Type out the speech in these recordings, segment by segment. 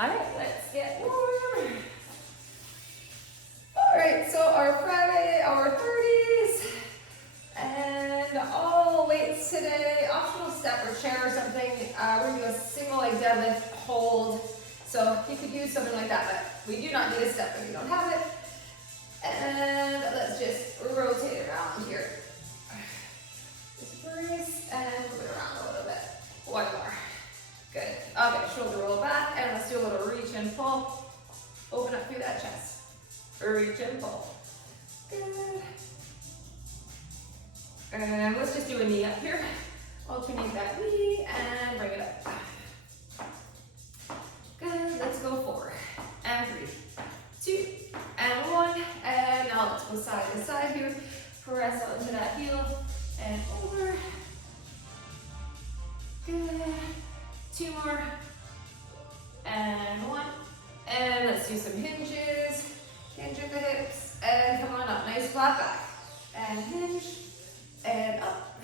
All right, let's get warm. All right, so our Friday, our 30s, and all weights today, optional step or chair or something. We're gonna do a single leg deadlift hold. So you could use something like that, but we do not need a step if you don't have it. And let's just rotate around here. Just brace and move it around a little bit. One more. Good. Okay, shoulder roll back, and let's do a little reach and pull. Open up through that chest. Reach and pull. Good. And let's just do a knee up here. Alternate that knee and bring it up. Good. Let's go 4 and 3, 2 and 1. And now let's go side to side here. Press onto that heel and over. Good. 2 more. And 1. And let's do some hinges. Hinge at the hips. And come on up. Nice flat back. And hinge. And up.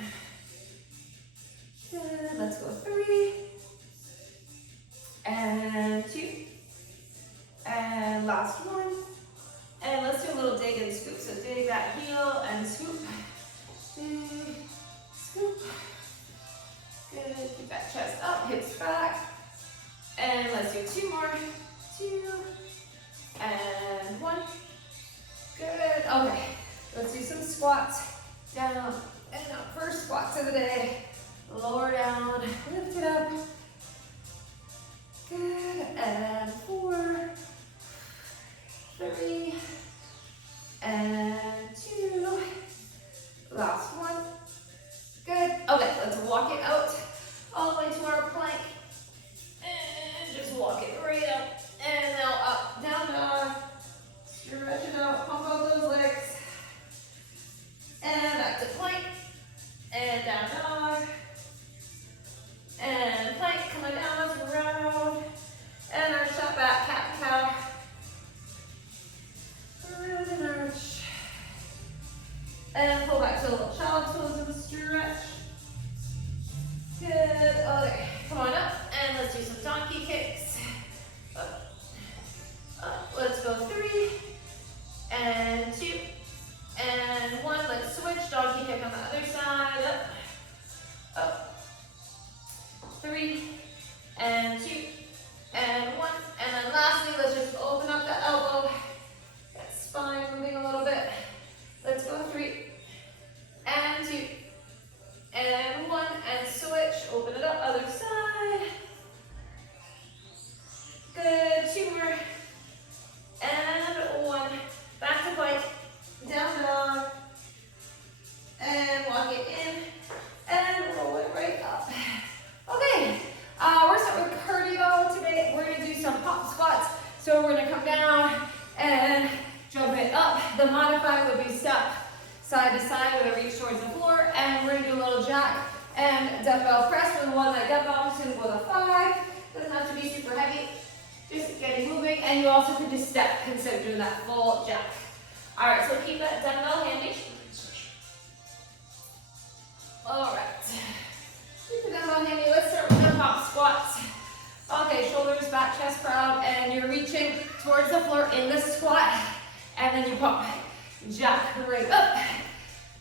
Good. Let's go 3. And 2. And last 1. And let's do a little dig and scoop. So dig that heel and scoop. Dig, scoop. Good. Keep that chest up, hips back. And let's do 2 more. 2 and 1. Good. Okay. Let's do some squats. Down and up. First squats of the day. Lower down. Lift it up. Good. And 4, 3, and 2. Last 1. Good. Okay, let's walk it out all the way to our plank. And just walk it right up. And now up, down dog. Stretch it out, pump out those legs. And back to plank. And down dog. And plank, coming down to round. And arch that back, cat cow. Round and arch. And pull back to a little child's pose and stretch. Good. Okay, come on up. And let's do some donkey kicks. Up. Up. Let's go 3 and 2 and 1. Let's switch. Donkey kick on the other side. Up. Up. 3 and 2 and 1. And then lastly, let's just open up the elbow. That spine moving a little bit. Let's go 3 and 2 and 1 and switch. Open it up, other side. Good. 2 more and 1. Back to plank. Down dog. And walk it in and roll it right up. Okay, we're starting with cardio today. We're gonna do some pop squats. So we're gonna come down and jump it up. The modifier would be step side to side with a reach towards the floor. And we're gonna do a little jack and dumbbell press with 1 leg up. I'm just gonna go to 5. Doesn't have to be super heavy. Just getting moving. And you also can just step instead of doing that full jack. All right, so keep that dumbbell handy. All right. Keep the dumbbell handy. Let's start with the pop squats. Okay, shoulders back, chest proud, and you're reaching towards the floor in the squat, and then you pump. Jack right up.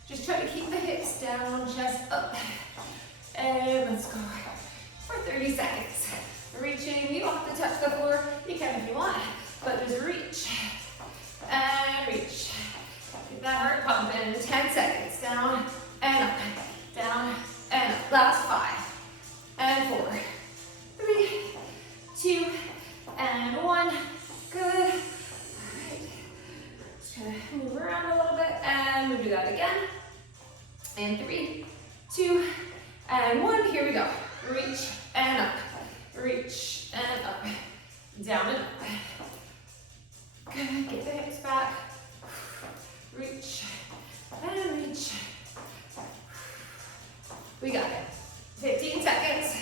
Just try to keep the hips down, chest up. And let's go for 30 seconds. Reaching, you don't have to touch the floor. You can if you want, but just reach and reach. Keep that heart pumping. 10 seconds. Down and up. Down and up. Last 5 and 4, 3, 2, and 1. Good. All right. Just gonna move around a little bit, and we'll do that again. And 3, 2, and 1. Here we go. Reach and up. Reach and up. Down and up. Good. Get the hips back. Reach and reach. We got it. 15 seconds.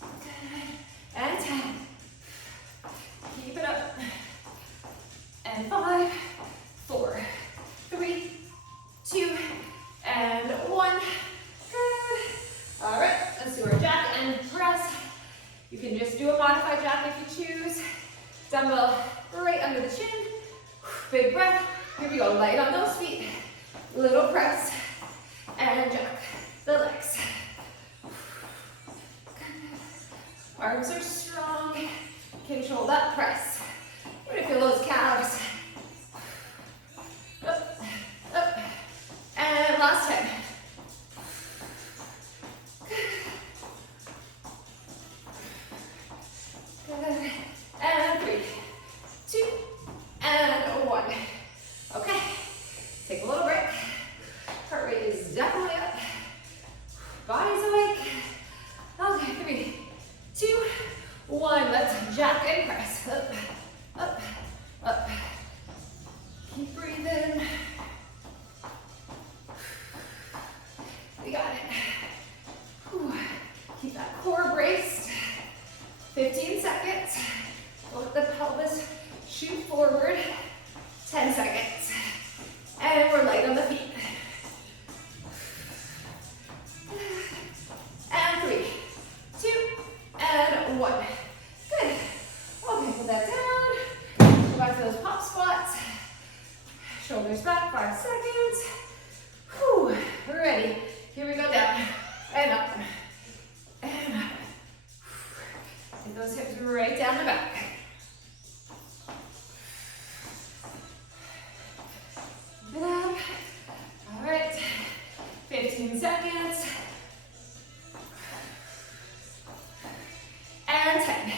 Good. And 10. Keep it up. And 5, 4, 3, 2, and 1. Good. All right, let's do our jack and press. You You can just do a modified jack if you choose. Dumbbell right under the chin. Big breath. Here we go. Light on those feet. Little press. And jack the legs. Arms are strong. Control that press. We're gonna feel those calves. Up, up. And last time. Good. And 3, 2, and 1. Okay. Take a little break. Heart rate is definitely up. Body's awake. Okay, 3, 2, 1. Let's jack and press. Up, up, up. Keep breathing. We got it. Whew. Keep that core braced. 15 seconds. Let the pelvis shoot forward. 10 seconds. And we're light on the feet. And 3, 2, and 1. Good. Okay, put that down. Go back to those pop squats. Shoulders back, 5 seconds. Whew. We're ready. Here we go, down and up and up. Get those hips right down the back. Keep it up. All right. 15 seconds. And 10.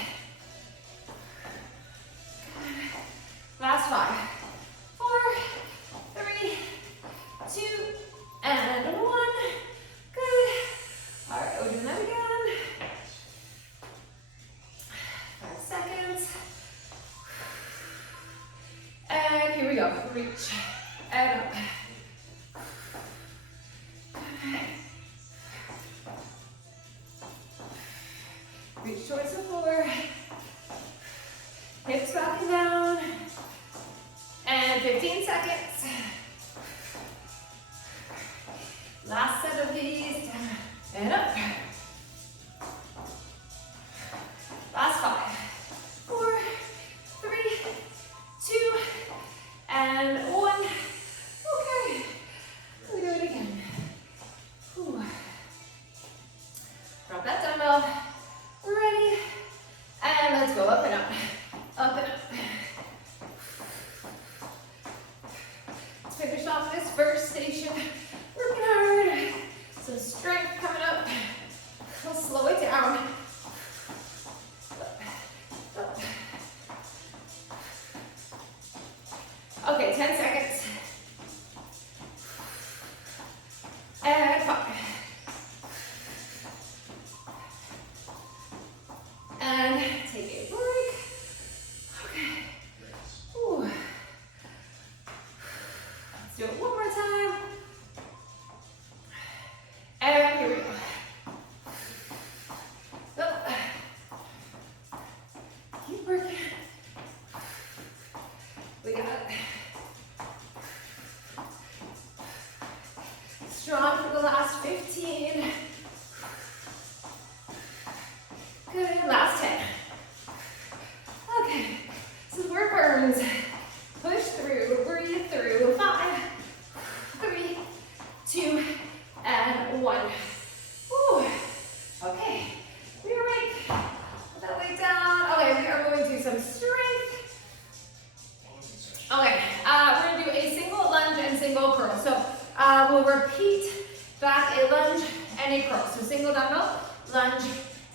Last 5. 4, 3, 2, and 1. Good. All right, we're doing that again. 5 seconds. And here we go. Reach and up. Reach towards the floor. Hips back and down. And 15 seconds. Last set of these. Down and up. Last 5. 4, 3, 2, and 1. Okay. We'll do it again. Whew. Drop that dumbbell. Ready. And let's go up and up. Up and up. Let's finish off this first station. Working hard. Some strength coming up. We'll slow it down. Up. Okay, 10 seconds. And 5. And take a break. Okay. Ooh. Let's do it one more time. And here we go. Up. Keep working. We got it. Strong for the last 15. Good, last 10. Okay, this is where it burns. Push through, breathe through. 5, 3, 2, and 1. Whew. Okay, we are right. Put that weight down. Okay, we are going to do some strength. Okay, we're going to do a single lunge and single curl. So we'll repeat back a lunge and a curl. So single dumbbell, lunge,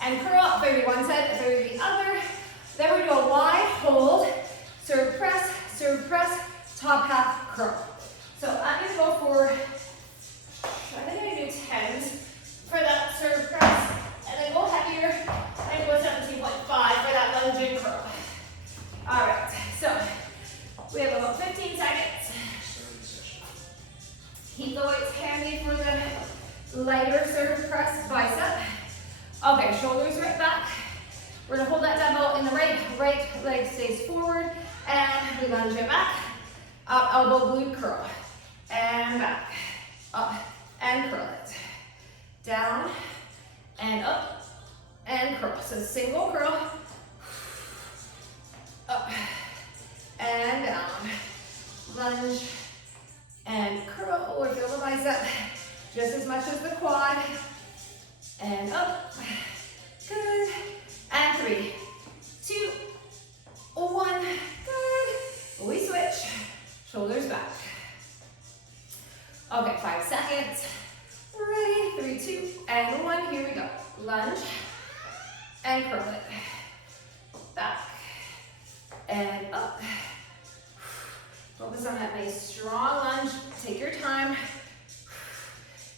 and curl. 31 set, 30 the other. Then we're going to do a wide hold, serve press, top half curl. So I'm going to go for, I think I'm going to do 10s for that serve press, and then go heavier, and go 17.5 for that lunge and curl. All right, so we have about 15 seconds. Keep the weights handy for the lighter serve press bicep. Okay, shoulders right back. We're gonna hold that dumbbell in the right leg stays forward, and we lunge it back. Up, elbow, glute curl, and back. Up, and curl it. Down, and up, and curl. So single curl, up and down, lunge and curl, or feel the bicep just as much as the quad, and up, good, and 3, 2, 1, good, we switch, shoulders back. Okay, 5 seconds, ready, 3, 2, and 1, here we go, lunge, and curl it, back, and up, focus on that nice strong lunge, take your time,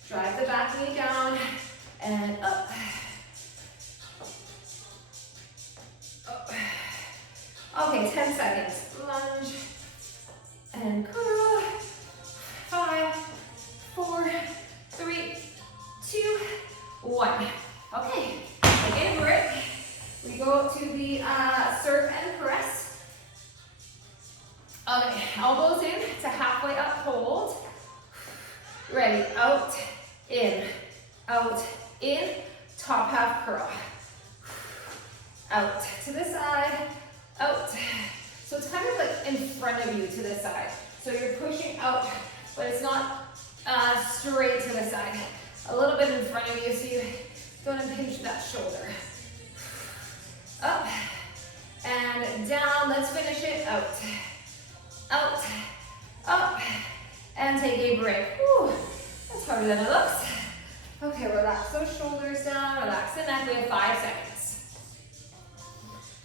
drive the back knee down, and up, up. Okay, 10 seconds, lunge, and curl, 5, 4, 3, 2, 1. Okay, again, break. We go to the serve and press. Okay, elbows in to halfway up, hold. Ready, out, in, top half curl. Out to the side, out. So it's kind of like in front of you to the side. So you're pushing out, but it's not straight to the side. A little bit in front of you so you don't impinge that shoulder. Up and down, let's finish it, out, up, and take a break. Whew, that's harder than it looks. Okay, relax those shoulders down, relax the neck, we have 5 seconds.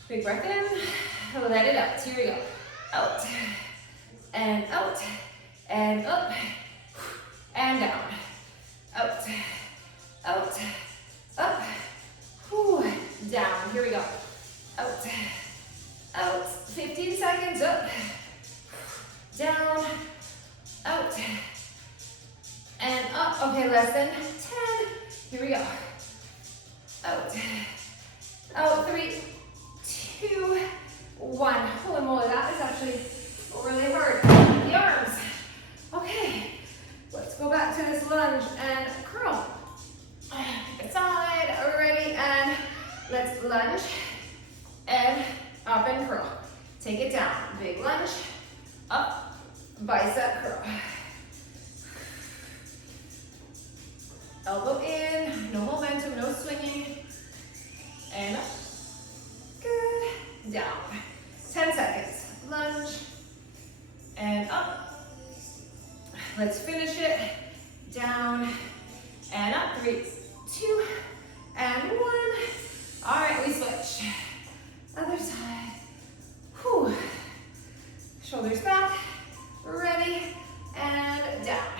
Big breath in, let it out, here we go. Out, and up, and down. Out, up, whew, down, here we go. Out, 15 seconds, up, down, out, and up. Okay, less than 10. Here we go. Out, 3, 2, 1. Holy moly, that is actually really hard. The arms. Okay, let's go back to this lunge and curl. Pick a side, ready, and let's lunge and up and curl. Take it down, big lunge, up, bicep curl. Elbow in, no momentum, no swinging, and up, good, down. 10 seconds, lunge, and up. Let's finish it, down, and up, 3, 2, and 1. All right, we switch. Other side. Whew. Shoulders back, ready, and down,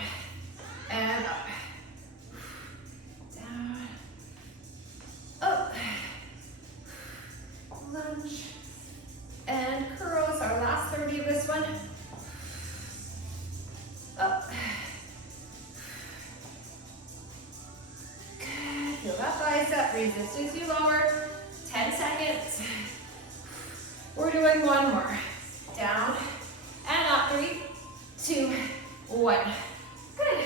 and up, down, up, lunge, and curls, our last 30 of this one, up, good, feel that bicep, resist as you lower, 10 seconds, we're doing one more, down, and up, 3, 2, 1. Good.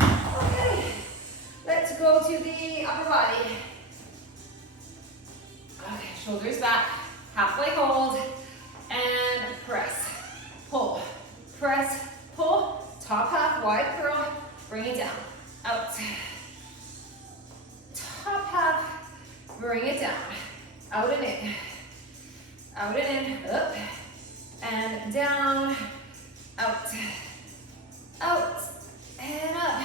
Okay. Let's go to the upper body. Okay, shoulders back, halfway hold, and press, pull, press, pull, top half, wide curl, bring it down, out. Top half, bring it down, out and in, up, and down, out, and up.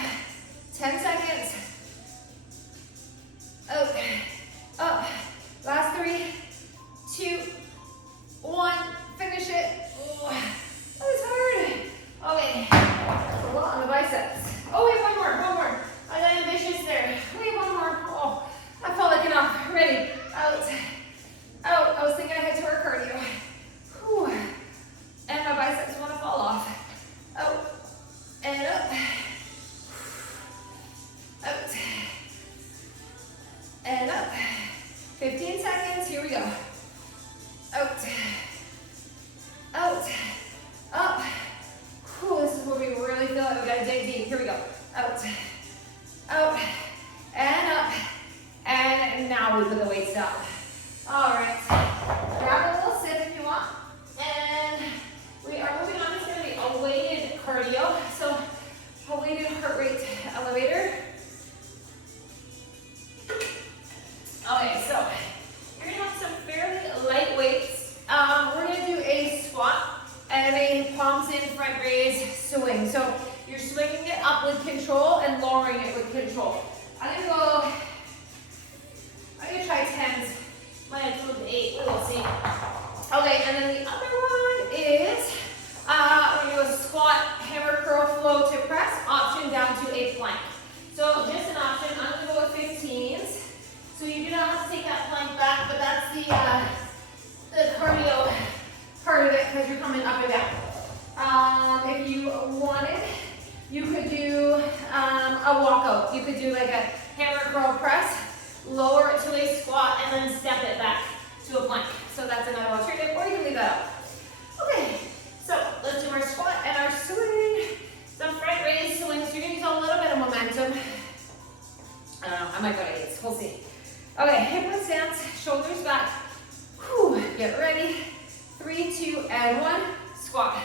10 seconds. Out, up. Last 3, 2, 1. Finish it. Oh, that was hard. Okay, that's a lot on the biceps. Oh, wait, one more. I got ambitious there. Wait, one more. Oh, I felt like enough. Ready? Out. I was thinking I had to work cardio. Whew. And my biceps want to fall off. Out and up. Out and up. 15 seconds. Here we go. Out. Up. Whew, this is where we really feel it. We gotta dig deep. Here we go. Out. And up. And now we put the weights down. And then the other one is, we're gonna do a squat, hammer curl, flow to press, option down to a plank. So just an option, I'm gonna go with 15s. So you do not have to take that plank back, but that's the cardio part of it because you're coming up and down. If you wanted, you could do a walkout. You could do like a hammer curl press, lower it to a squat, and then step it back to a plank. So that's another alternative, or you can leave that out. Okay, so let's do our squat and our swing. Some front raise swings. So you're gonna use a little bit of momentum. I don't know, I might go to 8s, we'll see. Okay, hip width stance, shoulders back. Whew, get ready. 3, 2, and 1. Squat.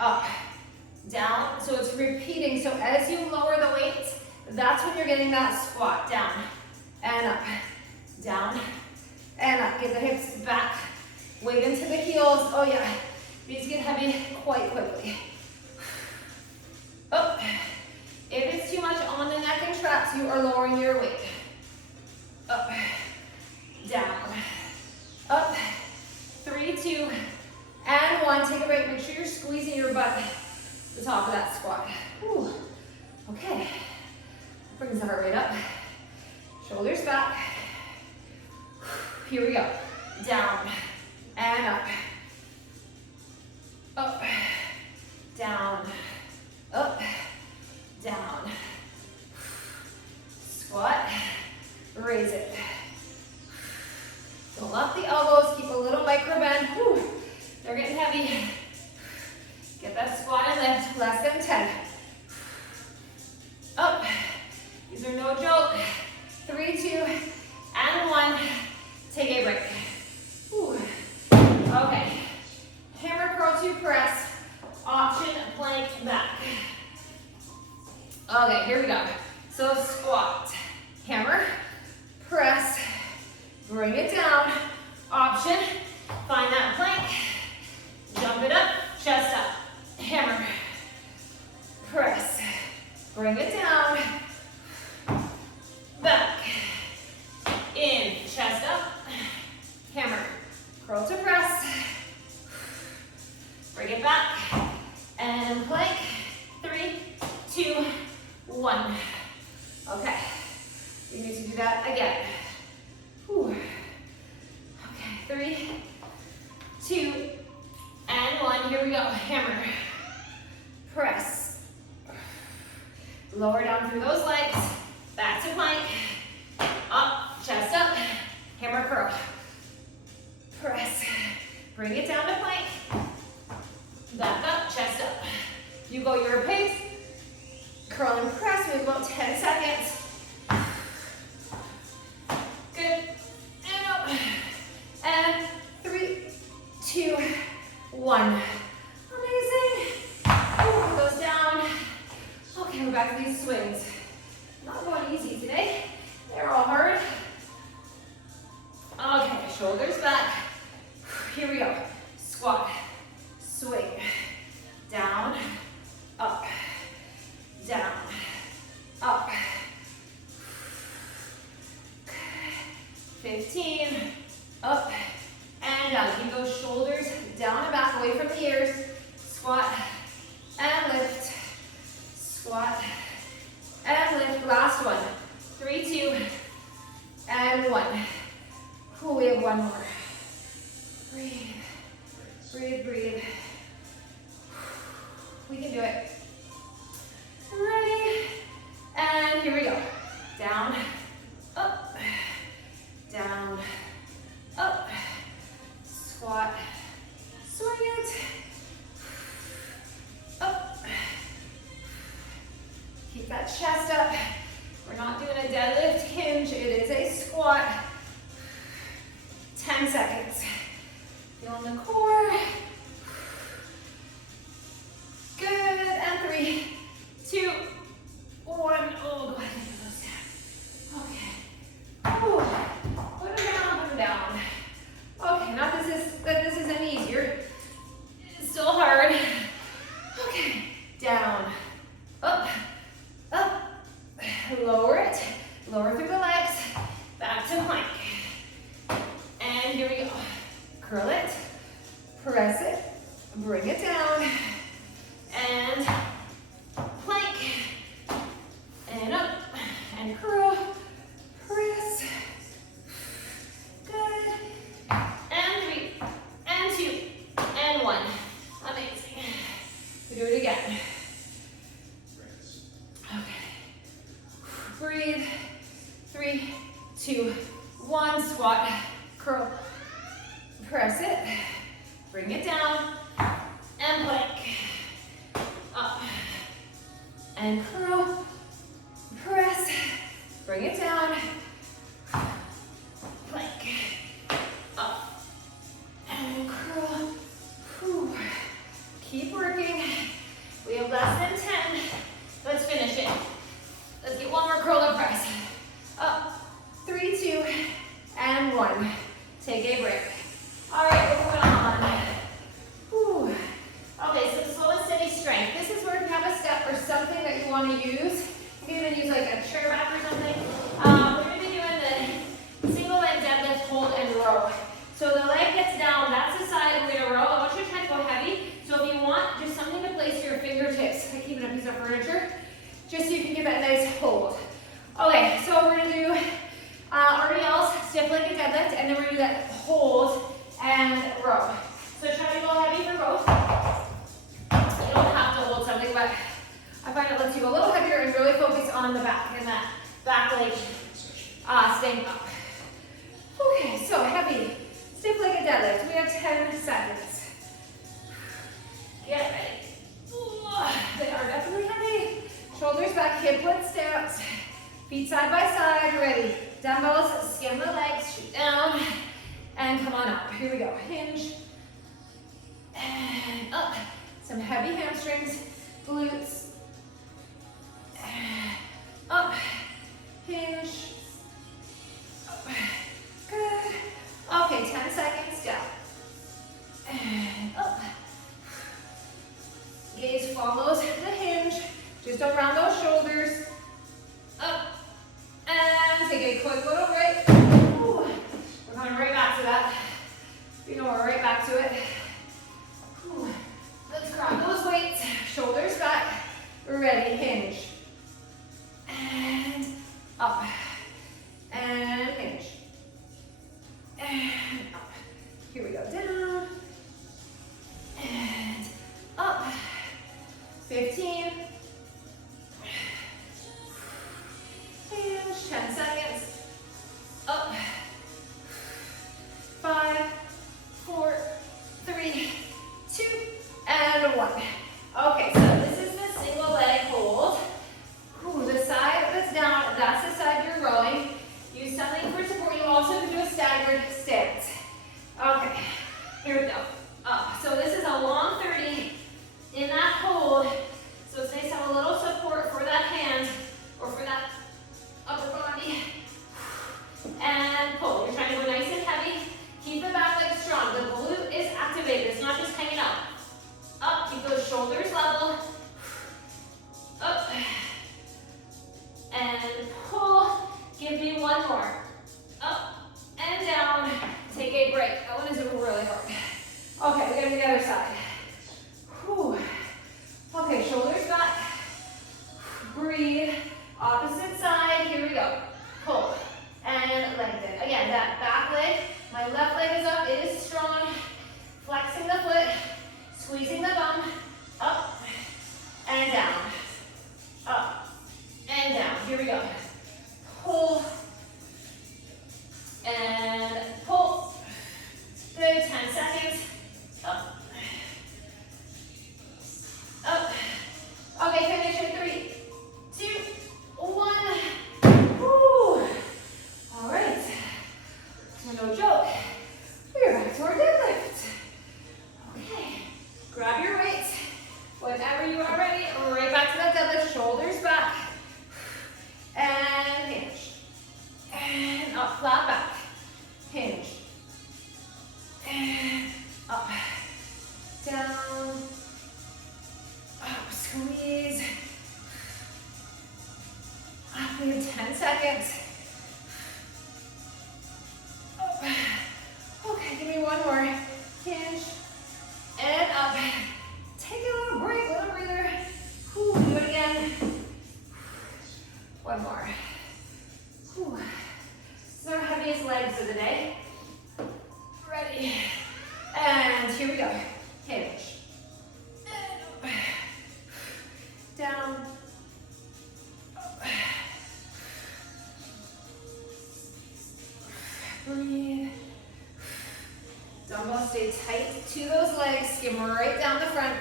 Up, down. So it's repeating. So as you lower the weight, that's when you're getting that squat. Down and up, down and up. Get the hips back. Weight into the heels. Oh yeah, these get heavy quite quickly. Up. If it's too much on the neck and traps, you are lowering your weight. Up, down, up, 3, 2, and 1. Take a break. Make sure you're squeezing your butt to the top of that squat. Whew. Okay. Brings the heart rate up. Shoulders back. Here we go. Down and up. Up, down, up, down. Squat, raise it. Don't lock the elbows, keep a little micro bend. Whew. They're getting heavy. Get that squat and lift, less than 10. Up, these are no joke. 3, 2, and 1. Take a break. Whew. Okay, hammer curl to press, option plank back. Okay, here we go. So squat, hammer, press, bring it down, option, find that plank, jump it up, chest up, hammer, press, bring it down, back, in, chest up, hammer, curl to press, bring it back, and plank, 3, 2, 1. Okay, we need to do that again. Whew. Okay, 3, 2, and 1. Here we go. Hammer, press, lower down through those legs, back to plank, up, chest up, hammer curl, press, bring it down to plank, back up, chest up. You go your pace. Curl and press, we have about 10 seconds. Good, and up, and 3, 2, 1. Amazing. Ooh, goes down. Okay, we're back to these swings. Not going easy today. They're all hard. Okay, shoulders back. Here we go. Squat, swing, down, up, down, up. 15, up, and down. Keep those shoulders down and back, away from the ears. Squat, and lift. Squat, and lift. Last one. 3, 2, and 1. Ooh, we have one more. Breathe, breathe, breathe. We can do it. Ready, and here we go. Down, up, down, up, squat, swing it, up. Keep that chest up. We're not doing a deadlift hinge, it is a squat. 10 seconds. Feeling the core. Good, and 3, 2, 1. Oh, go ahead and get those down. Okay. Ooh. Put them down, put them down. Okay, not that this is any easier. It's still hard. Okay, down, up, up. Lower it, lower through the legs, back to plank. And here we go. Curl it, press it, bring it down, and plank, and up, and curl, press, good, and 3, and 2, and 1, amazing. We do it again. Okay, breathe, 3, 2, 1, squat, curl, press it, bring it down, and plank, up, and curl, press, bring it down, plank, up, and curl, whew. Keep working, we have less than 10, let's finish it. Let's get one more curl up press, up, 3, 2, and 1, take a break. All right, we're moving on. Whew. Okay, so slow and steady strength. This is where if you have a step or something that you want to use, you can even use like a chair back or something. We're going to be doing the single leg deadlift, hold, and row. So the leg gets down, that's the side, we're going to row. I want you to try to go heavy. So if you want, just something to place your fingertips, like even a piece of furniture, just so you can give that nice hold. Okay, so we're going to do RDLs, stiff legged deadlift, and then we're going to do that hold and row. So try to go heavy for both. You don't have to hold something, but I find it lets you go a little heavier and really focus on the back and that back leg staying up. Okay, so heavy, stiff legged deadlift. We have 10 seconds. Get ready. Ooh, they are definitely heavy. Shoulders back, hip width steps. Feet side by side, ready. Dumbbells, skim the legs, shoot down, and come on up. Here we go. Hinge, and up. Some heavy hamstrings, glutes, up, hinge, up. Good. Okay, 10 seconds down. And up. Gaze follows the hinge. Just don't round those shoulders. Up. And take a quick little break. Ooh. We're coming right back to that. You know, we're right back to it. Ooh. Let's grab those weights. Shoulders back. Ready. Hinge. And up. And hinge. And up. Here we go. Down. And up. 15. Hinge. 10 seconds. Up. 5, 4, 3, 2, and 1. Okay, so this is the single leg hold. Ooh, the side that's down, that's the side you're rowing. Use something for support. You also can do a staggered stance. Okay, here we go. Hinge. And up. Down. Up. Breathe. Dumbbell stay tight to those legs. Skim right down the front.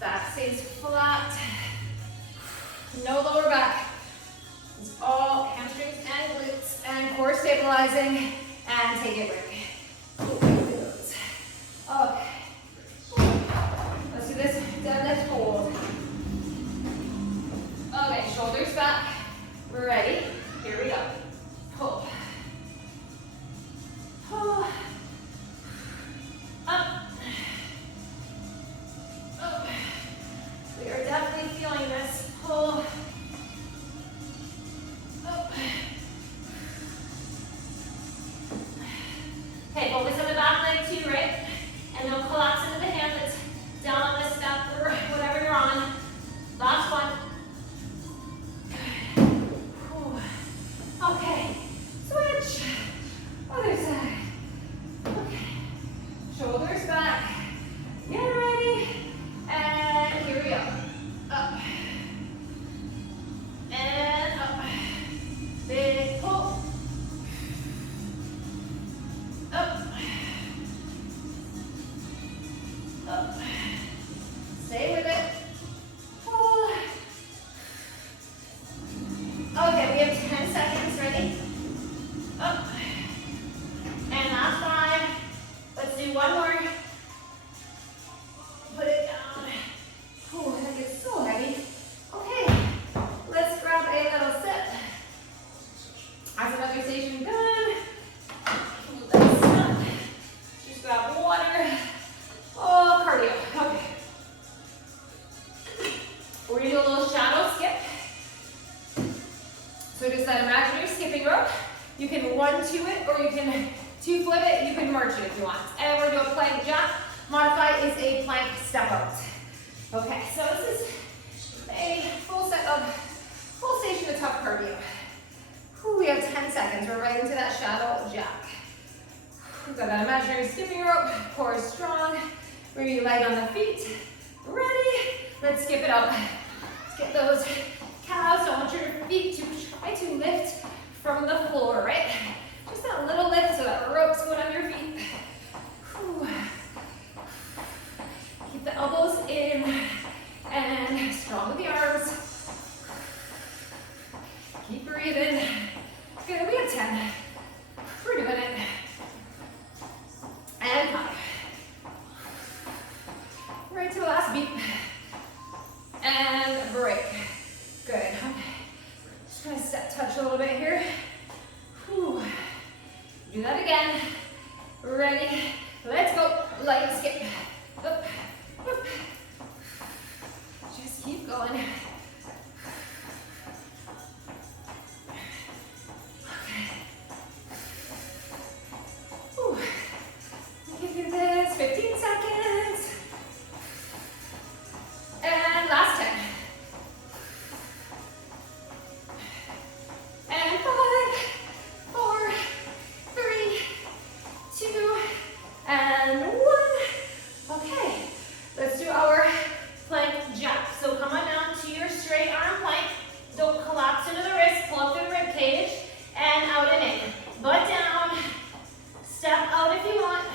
Back stays flat. No lower back. It's all hamstrings and glutes and core stabilizing. And take a break. Okay. Let's do this deadlift hold. Okay, shoulders back. We're ready. Here we go. Pull. Pull. Up. Up. We are definitely feeling this. Pull. Up. Okay, focus on the back leg too, right? And don't collapse into the hand that's down on this step or whatever you're on. Last one. Okay, switch. Other side. Okay, shoulders back. Get ready. And here we go. Up. And up. Big pull. Up. Up. Stay with it. Pull. Okay, we have 10 seconds. Ready? Up. And last 5. Let's do one more. Put it down. Oh, that gets so heavy. Okay, let's grab a little sip. How's another station good? Let's stop. Just grab water. Oh, cardio. Okay. We're gonna do a little shadow skip. So just that imaginary skipping rope. You can 1-2 it, or you can 2-flip it. You can merge it if you want. And we're gonna do a plank jump. Modify is a plank step out. Okay, so this is a full station of tough cardio. Whew, we have 10 seconds. We're right into that shadow jack. We've got that imaginary skipping rope. Core is strong. We're gonna be light on the feet. Ready? Let's skip it out. Let's get those calves. Don't want your feet to try to lift from the floor, right? Just that little lift so that rope's going on your feet. Whew. Keep the elbows in and strong with the arms. Keep breathing. Good, we have 10. We're doing it. And 5. Right to the last beat. And break. Good, okay. Just gonna step touch a little bit here. Whew. Do that again. Ready? Let's go. Light skip. Up, up. Just keep going. Okay. Whew. We can do this. 15 seconds. And last 10. And 5, 4, 3, 2, and 1. Okay, let's do our plank jack. So come on down to your straight arm plank. Don't collapse into the wrist. Pull up to the rib cage and out and in. Butt down. Step out if you want.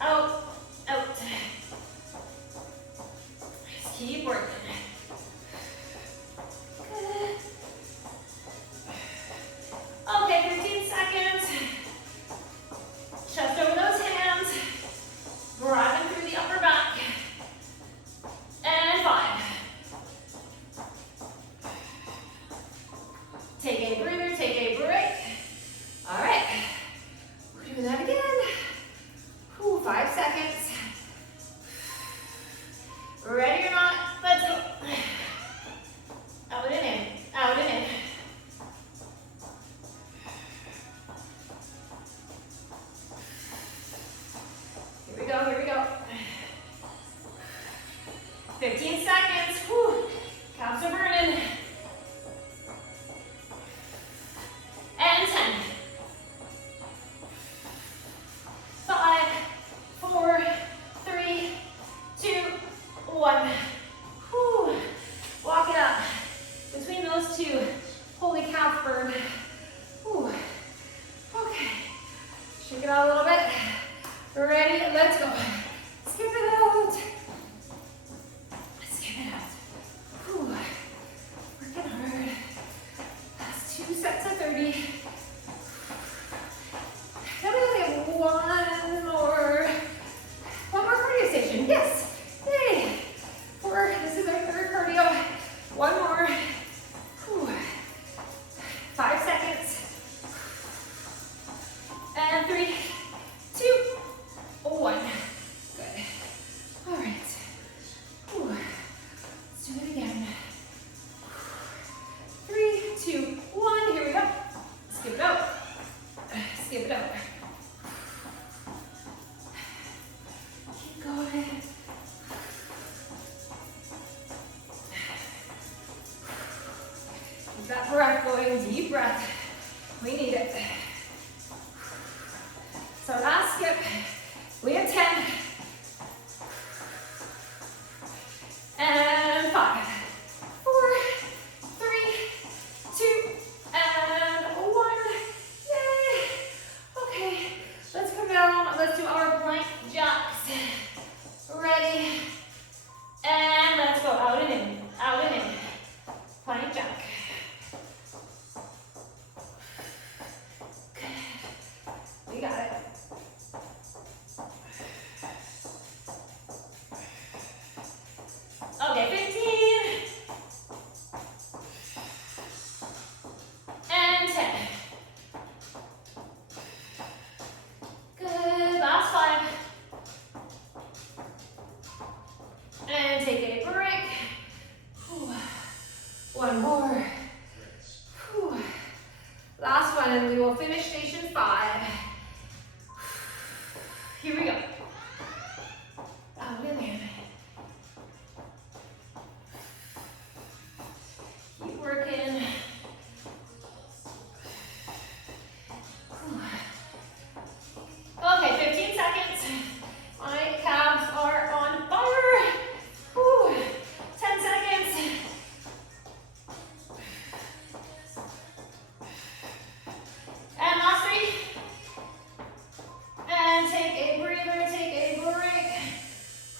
Out, out. Just keep working. Good. Okay, 15 seconds. Chest over those hands. Grabbing through the upper back. And 5. Take a breather, take a break. All right, we're doing that again. little bit. Ready? Let's go. Skip it out. Skip it out. Whew. Working hard. Last 2 sets of 30. Now we only have one more cardio station. Yes. Yay. 4. This is our third cardio. One more. Whew. 5 seconds. And 3, 2, 1. Good. All right. Whew. Let's do it again. 3, 2, 1. Here we go. Skip it out. Skip it out. Keep going. Keep that breath going. Deep breath. We need it. So last skip. We have 10. And 5, 4, 3, 2, and 1. Yay. Okay, let's come down. Let's do our plank jacks. Ready? And let's go out and in. Out and in. Plank jack. Good. We got it. Okay, 15. And 10. Good, last 5. And take a break. Whew. One more. Whew. Last one, and we will finish station 5. Here we go. Out and in. Keep working. Okay, 15 seconds. My calves are on fire. Whew. 10 seconds. And last 3. And take a breather, take a break.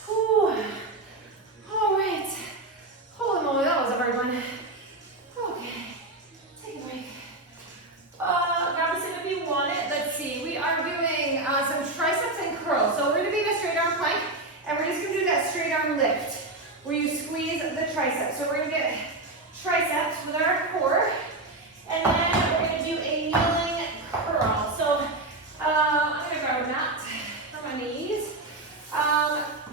Whew. All right. Holy moly, that was a hard one. Okay, take a break. Grab a seat if you want it. Let's see, we are doing some triceps and curls. So we're gonna be in a straight arm plank, and we're just gonna do that straight arm lift, where you squeeze the triceps. So we're gonna get triceps with our core, and then we're gonna do a kneeling curl. So I'm gonna grab a mat for my knees.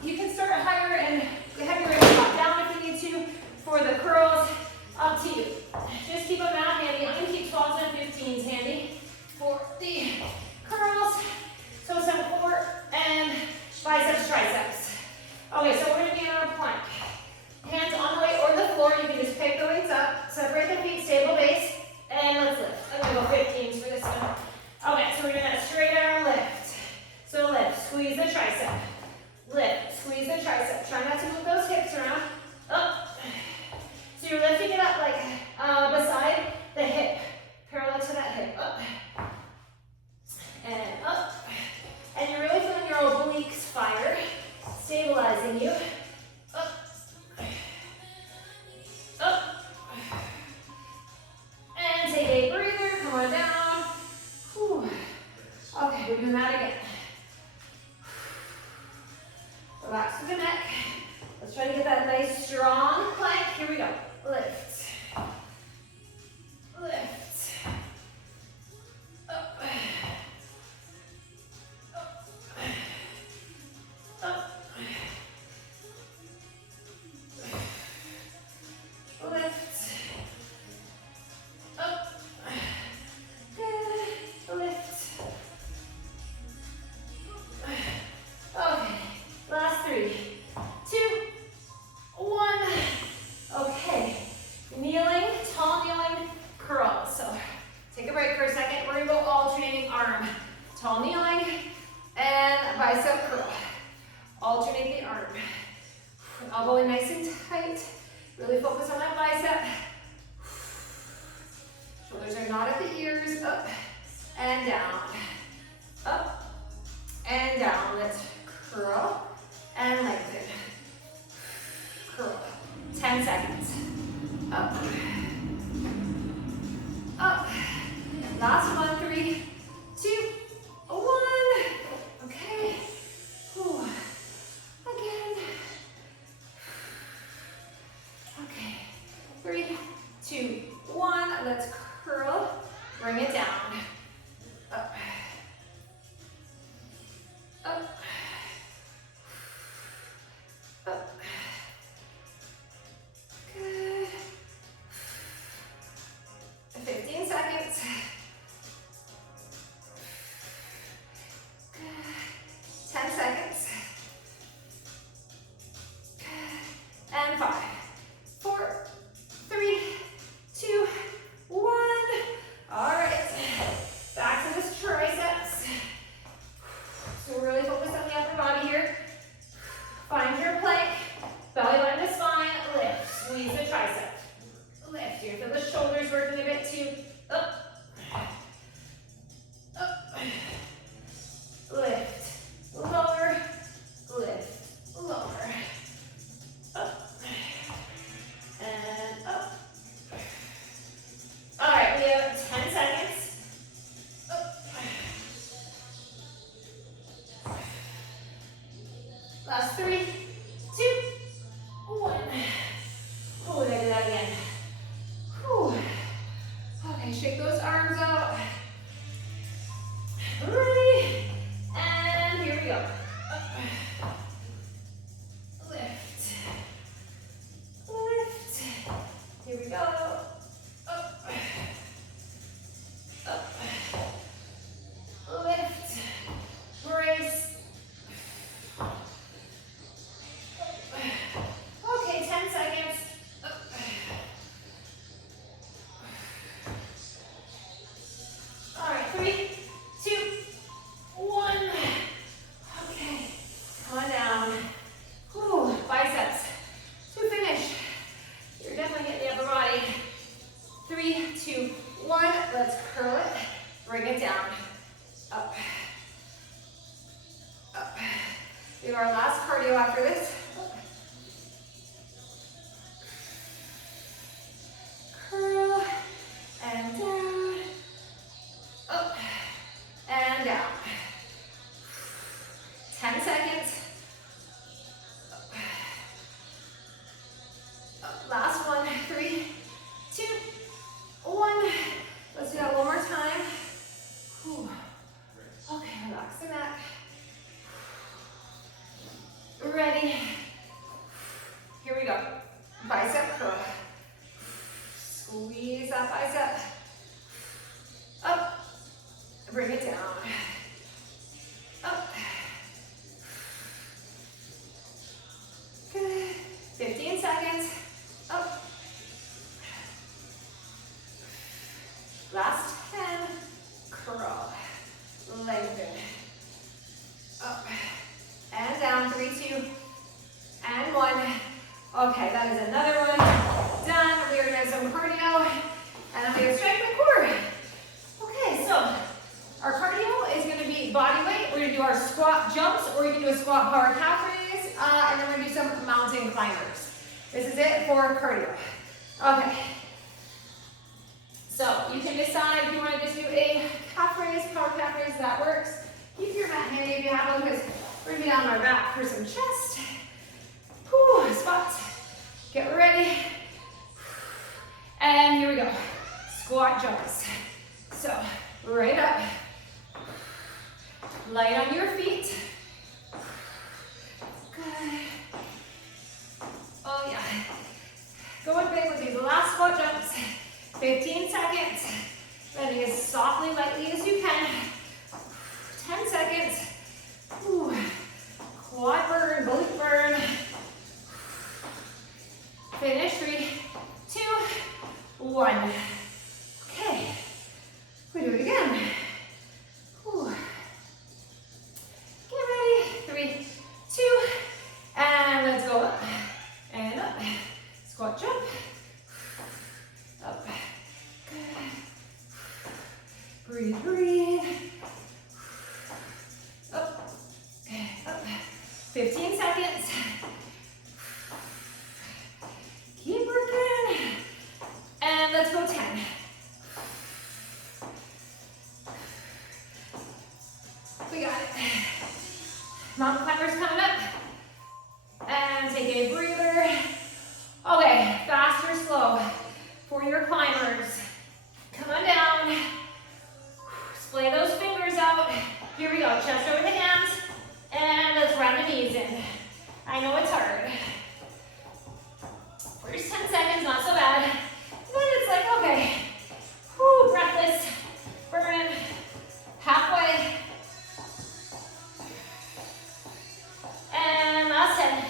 You can start higher and have your weight drop down if you need to. For the curls, up to you. Just keep a mat handy. I'm gonna keep 12s and 15s handy for the curls. So some core and biceps, triceps. Okay, so we're gonna be in our plank. Hands on the way or the floor. You can just pick the weights up. Separate the feet, stable base, and let's lift. I'm gonna go 15s for this one. Okay, so we're doing that straight arm lift. So lift, squeeze the tricep. Lift, squeeze the tricep. Try not to move those hips around. Up. So you're lifting it up like beside the hip, parallel to that hip. Up. And up. And you're really feeling your obliques fire, stabilizing you. Up. Up. And take a breather. Come on down. Whew. Okay, we're doing that again. Relax through the neck. Let's try to get that nice strong plank. Here we go. Lift. Lift. Up. Up. Up. Lift. Up. Good. Lift. Okay. Last 3, 2, 1. Okay. Kneeling, tall kneeling curls. So take a break for a second. We're gonna go alternating arm. Tall kneeling and bicep curl. Alternate the arm. Elbow in nice and tight. Really focus on that bicep. Shoulders are not at the ears. Up and down. Up and down. Let's curl and lengthen. Curl. 10 seconds. Up. Up. Last one. 3, 2, 1. Okay. Whew. Again. Okay. 3, 2, 1. Let's curl. Bring it down. Up. Up. Up. Good. 15 seconds. Good. 10 seconds. Good. And 5, 4, 3, 2, 1. All right. Back to this triceps. So we're really focused on the upper body here. Find your plank. Belly button to spine. Lift. Squeeze the tricep. Lift. You feel the shoulders working a bit too. Up. Up. Lift. Lower. Lift. Lower. Up. And up. All right, we have 10 seconds. Up. Last 3, 2, 1. Oh, did I do that again? Whew. Okay, shake those arms out. Ready? And here we go. Up. Lift. Lift. Here we go. Up. Up. Lift. Brace. Okay, 10 seconds. Up. All right, 3, 2, 1. Okay, come on down. Whew, biceps. To finish, you're definitely getting the upper body. 3, 2, 1. Let's curl it. Bring it down. Up. Up. We have our last cardio after this. Curl and down. Up and down. 10 seconds. Up. Up. Last one. 3, 2, 1. Let's do that one more time. Whew. Okay, relax the neck. Ready. Here we go. Bicep curl. Squeeze that bicep. Up. Bring it down. Up. Good. 15 seconds. Up. Last 10. Curl. Lengthen. Up. And down. 3, 2, and 1. Okay, that is another one. Done. We are going to have some cardio. And then we have strength and core. Okay, so our cardio is going to be body weight. We're going to do our squat jumps, or you can do a squat bar calf raise, and then we're going to do some mountain climbers. This is it for cardio. Okay. So you can decide if you want to just do a calf raise, power calf raise, that works. Keep your mat handy if you have one, because we're going to be on our back for some chest. Whew, squats. Get ready. And here we go. Squat jumps. So, right up. Light on your feet. Good. Oh yeah. Going big with these last squat jumps. 15 seconds. Bending as softly, lightly as you can. 10 seconds. Ooh. Quad burn, glute burn. Finish. 3, 2, 1. Okay. We do it again. Ooh. Get ready. 3, 2, and let's go up and up. Squat jump. Up. Good. Breathe, breathe. 15 seconds. Keep working. And let's go 10. We got it. Mountain climbers coming up. And take a breather. Okay, fast or slow for your climbers. Come on down. Splay those fingers out. Here we go, chest over the hands. And let's run the knees in. I know it's hard. First 10 seconds, not so bad. Then it's like, okay, whew, breathless, burning, halfway. And last 10.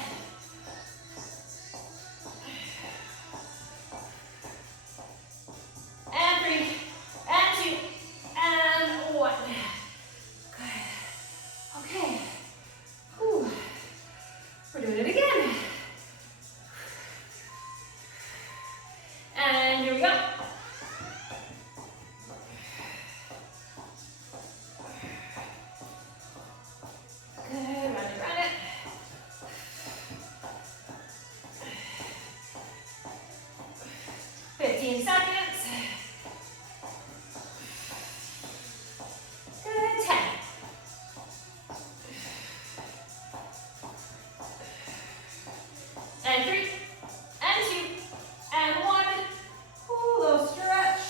And 3, and 2, and 1. Good. Okay. Whew. We're doing it again. And here we go. Good, run it. 15 seconds. Good, 10. And 3, and 2, and 1. Ooh, little stretch.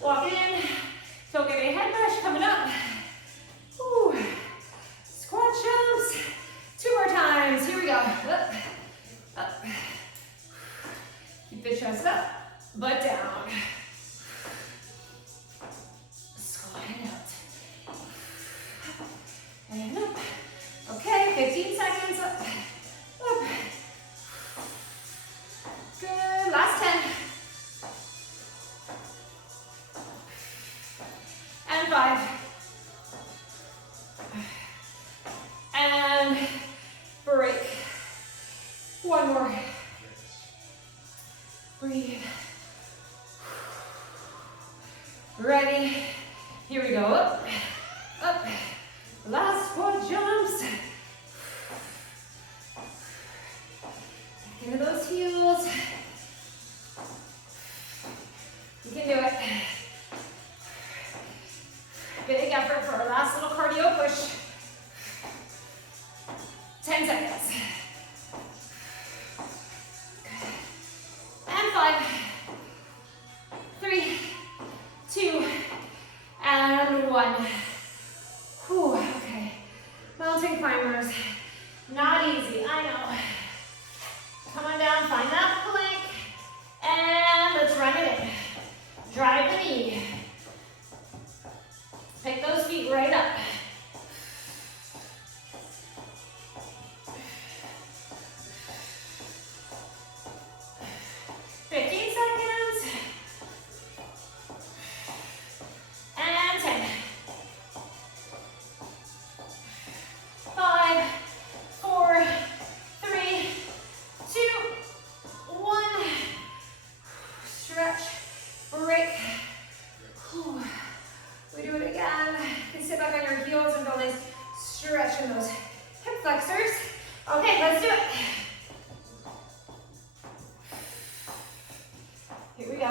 Walk in. Don't get a head rush coming up. Ooh. Squat jumps. 2 more times. Here we go. Up, up. Keep the chest up, butt down. Squat it out. And up. Okay, 15 seconds. Up, up. Good, last 10. And 5. And break. 1 more. Breathe. Ready. Here we go. Up, up. Last squat jumps. Back into those heels. You can do it. Big effort for our last little cardio push. 10 seconds. And 5, 3, 2, and 1. Whew, okay. Mountain climbers. Not easy, I know. Come on down, find that plank. And let's run it in. Drive the knee. Pick those feet right up.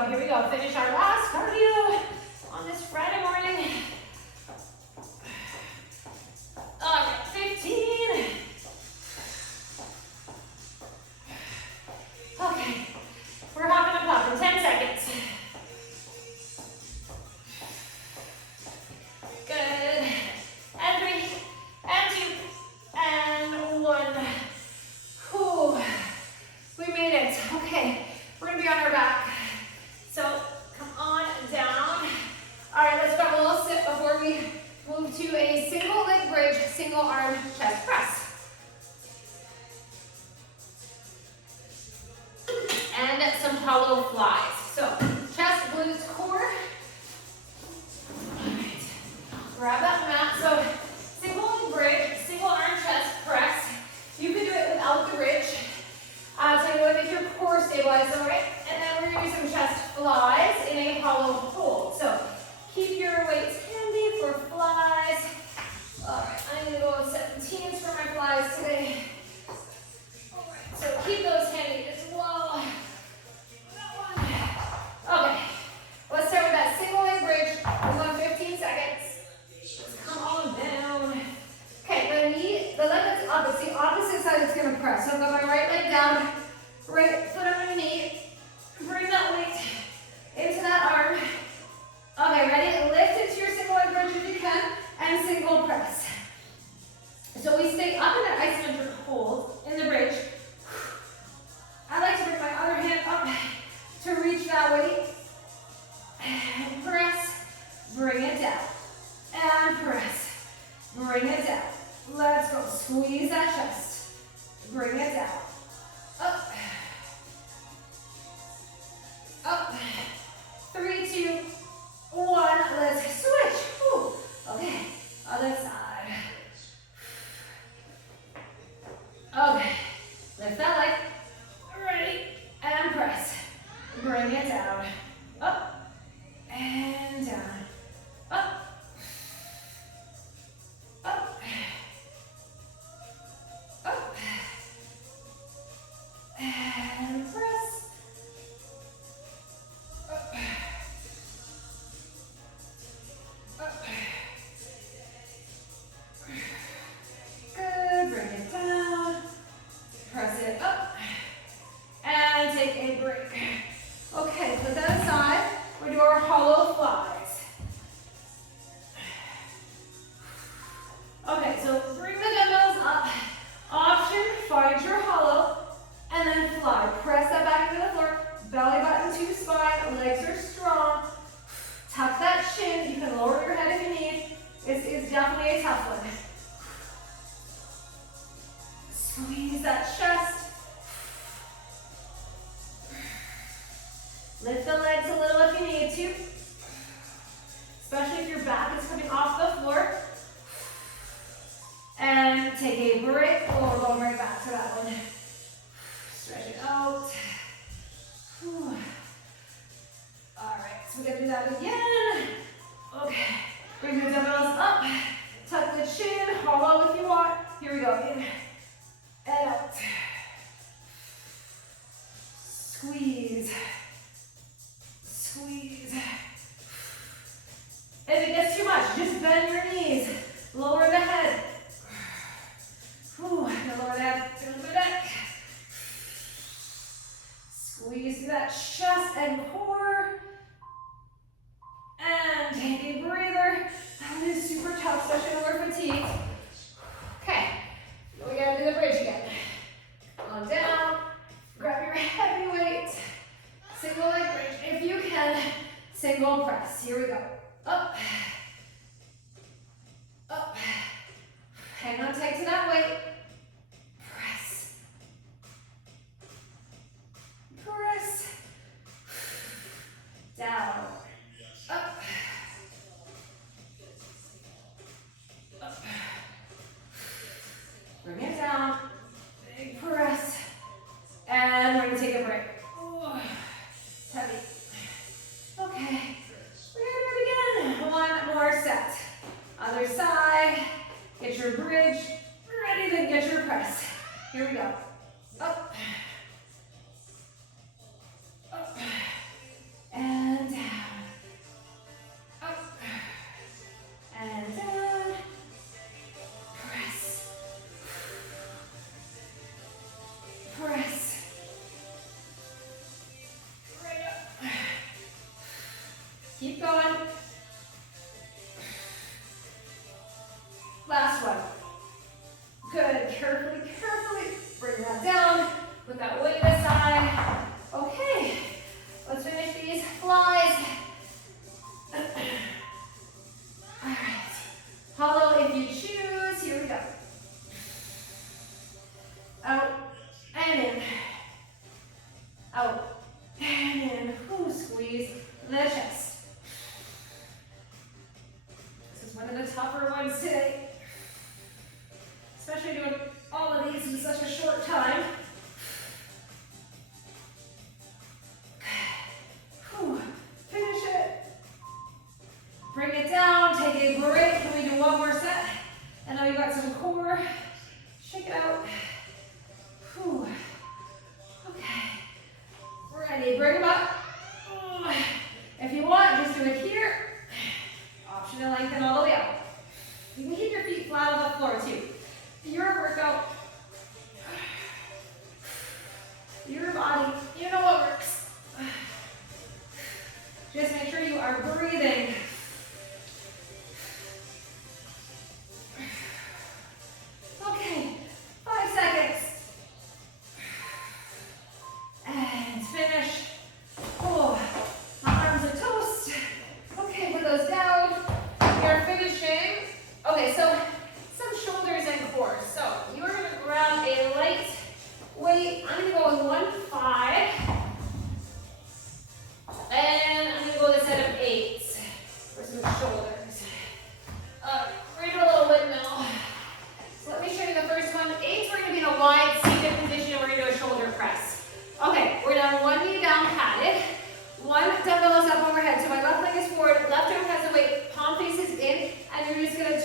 Here we go. Finish our last cardio on this Friday morning. All right, 15. Okay, we're hopping and popping. 10 seconds. Good. And 3, and 2, and 1. Whew. We made it. Okay, we're gonna be on our back. So come on down. All right, let's grab a little sit before we move to a single leg bridge, single arm chest press. And some hollow flies. So chest, glutes, core. All right, grab that mat. So single leg bridge, single arm chest press. You can do it without the bridge. So you want to make your core stabilized, all right? And then we're going to do some chest flies in a hollow hold. So keep your weights handy for flies. All right, I'm going to go 17 Bring it down. Let's go. Squeeze that chest. Bring it down. Up. Up. 3, 2, 1. Let's switch. Whew. Okay. Other side. Okay. Lift that leg. Ready. And press. Bring it down. Up. And down. Up. Up. Up. And press. Up. Up. Good. Bring it down. Press it up. And take a break. Okay, put that aside. We do our hollow flies. Okay, so bring the dumbbells up. Option, find your hollow, and then fly. Press that back into the floor. Belly button to spine. Legs are strong. Tuck that chin. You can lower your head if you need. This is definitely a tough one. Squeeze that chest. Lift the legs a little if you need to, especially if your back is coming off the floor. And take a break. Oh, we're going right back to that one. Stretch it out. Whew. All right, so we're gonna do that again. Okay, bring the dumbbells up. Tuck the chin, hollow if you want. Here we go, in and out. Squeeze. Squeeze. If it gets too much, just bend your knees. Lower the head. Lower the head. Feel the neck. Squeeze through that chest and core. And take a breather. That one is super tough, especially when we're fatigued. Okay. We gotta do the bridge again. On down. Grab your heavy weight. Single leg bridge. If you can, single press. Here we go. Up. Up. Hang on tight to that weight. Press. Press. Down. Up. Up. Bring it down. Big press. And we're going to take a break. It's heavy. Okay. We're going to do it again. One more set. Other side. Get your bridge ready, then get your press. Here we go. Up. Up. And down. Up. And down. Press. Press. Right up. Keep going. Last one. Good. Carefully, carefully bring that down. Put that weight aside. Okay. Let's finish these flies. All right. Hollow if you choose. Here we go. Out and in. Out and in. Ooh, squeeze the chest. This is one of the tougher ones today. Especially doing all of these in such a short time. Whew. Finish it. Bring it down. Take a break. Can we do one more set? I know you got some core. Shake it out. Whew. Okay. Ready. Bring them up. If you want, just do it here. Option to lengthen all the way out. You can keep your feet flat on the floor too. Your workout, your body, you know what works. Just make sure you are breathing. Okay, 5 seconds. And finish. Oh, my arms are toast. Okay, put those down. We are finishing. Okay, so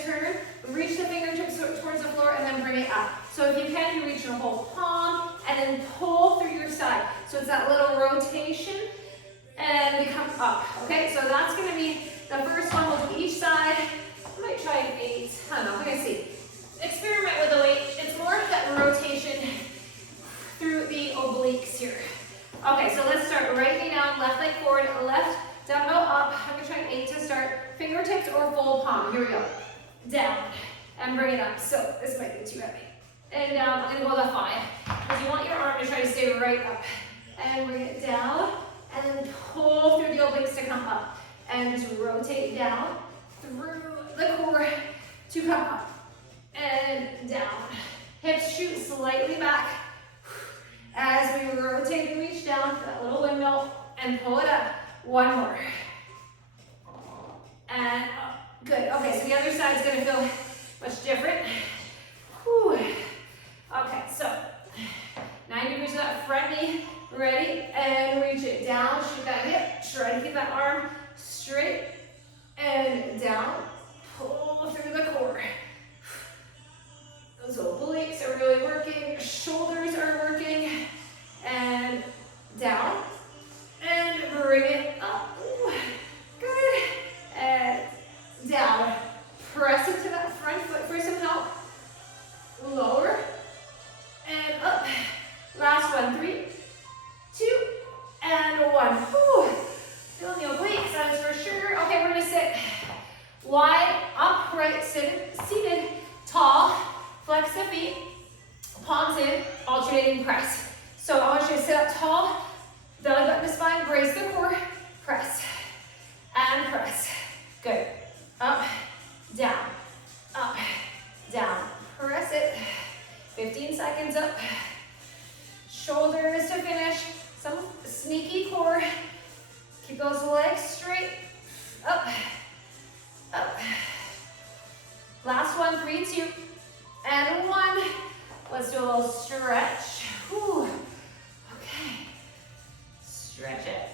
turn, reach the fingertips towards the floor, and then bring it up. So if you can, you reach your whole palm, and then pull through your side. So it's that little rotation, and we come up, okay? So that's gonna be the first one. We'll do each side. I might try an 8, I don't know, we're gonna see. Experiment with the weight. It's more of that rotation through the obliques here. Okay, so let's start right knee down, left leg forward, left dumbbell up. I'm gonna try an 8 to start. Fingertips or full palm. Here we go. Down and bring it up. So this might be too heavy. And down. I'm gonna go to 5 because you want your arm to try to stay right up. And bring it down, and then pull through the obliques to come up, and just rotate down through the core to come up and down. Hips shoot slightly back as we rotate and reach down for that little windmill, and pull it up. One more. And up. Good. Okay, so the other side is going to feel much different. Whew. Okay, so 90 degrees of that front knee. Ready? And reach it down. Shoot that hip. Try to keep that arm straight. And down. Pull through the core. Those obliques are really working. Shoulders are working. And down. And bring it up. Ooh, good. And down. Press into that front foot for some help. Lower. And up. Last one. 3, 2, and 1. Whew. Feeling the obliques, that is for sure. Okay, we're gonna sit wide, upright, seated, tall. Flex the feet, palms in, alternating press. So I want you to sit up tall, belly button to spine, brace the core, press, and press. Good. Up, down, press it. 15 seconds up. Shoulders to finish. Some sneaky core. Keep those legs straight. Up, up. Last one, 3, 2, and 1. Let's do a little stretch. Whew. Okay. Stretch it.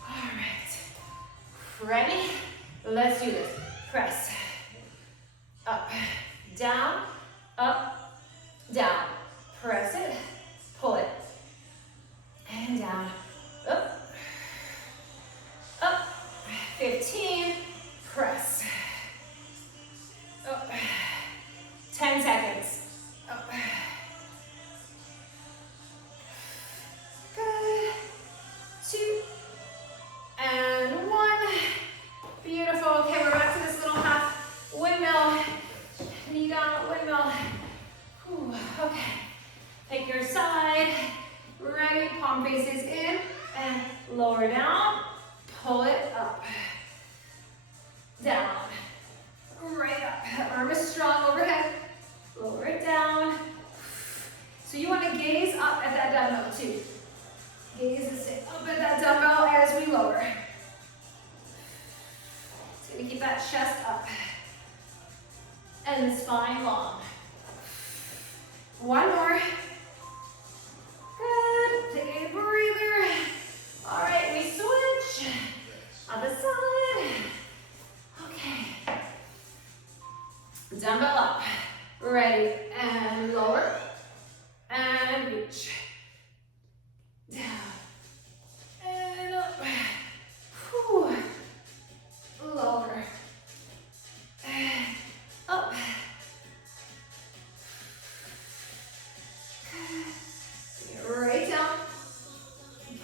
All right. Ready? Let's do this. Press. Up, down, up, down. Press it, pull it, and down. Up, up. 15. Press. Up. 10 seconds. Up. Good. 2, and 1. Beautiful. Okay, we're back to this little half windmill. Knee down, windmill. Whew. Okay. Take your side. Ready. Palm faces in and lower down. Pull it up. Down. Right up. Arm is strong overhead. Lower it down. So you want to gaze up at that dumbbell too. Gaze and stay up at that dumbbell as we lower. It's going to keep that chest up. And the spine long. One more. Good. Take a breather. All right, we switch. Other side. Okay. Dumbbell up. Ready. And lower. And reach. Down. And up. Whew. Lower. And up. Right down.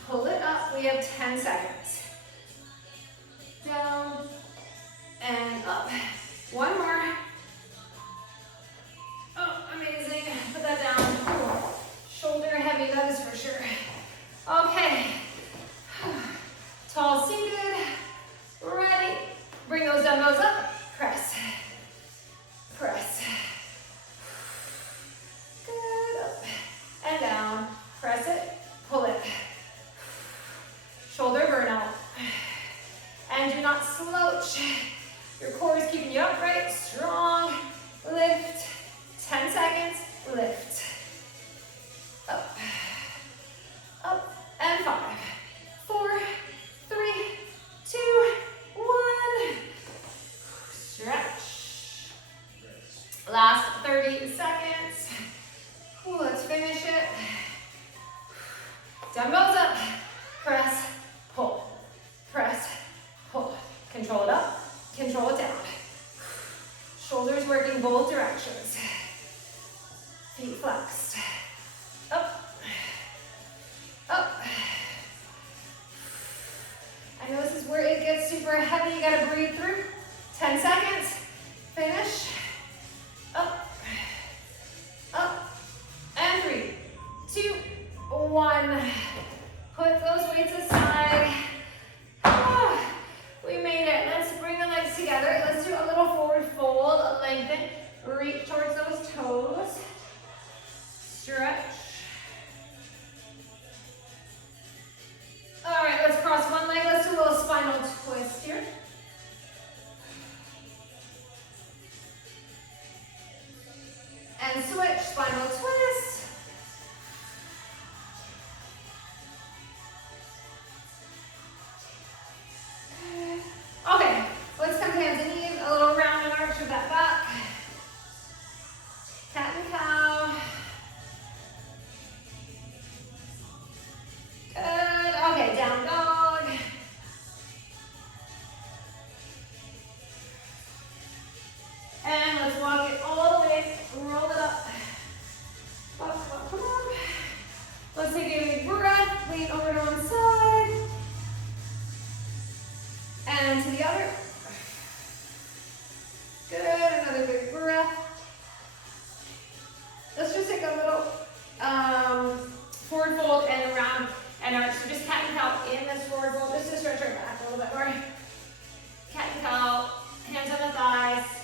Pull it up. We have 10 seconds. Down and up. One more. Oh, amazing. Put that down. Ooh. Shoulder heavy, that is for sure. Okay. Tall seated. Ready. Bring those dumbbells up. Press. Press. Good. Up and down. Press it. Pull it. Shoulder burnout. stretch. Last 30 seconds. Ooh, let's finish it. Dumbbells up. Press, pull. Press, pull. Control it up, control it down. Shoulders working both directions. Feet flexed. Up, up. I know this is where it gets super heavy. You gotta breathe through. 10 seconds. Finish. Up, up, and 3, 2, 1. Put those weights aside. Ah, we made it. Let's bring the legs together. Let's do a little forward fold, lengthen, reach towards those toes. Stretch. All right, let's cross one leg. Let's do a little spinal twist here. And switch, spinal twist. Okay, let's come hands and knees, a little round and arch of that back. Cat and cow. Good, okay, down dog. And let's walk it all the way, roll it up. Come on. Let's take a big breath, lean over to one side. And to the other. Good, another big breath. Let's just take a little forward fold and around and arch. So just cat and cow in this forward fold, just to stretch our back a little bit more. Cat and cow, hands on the thighs.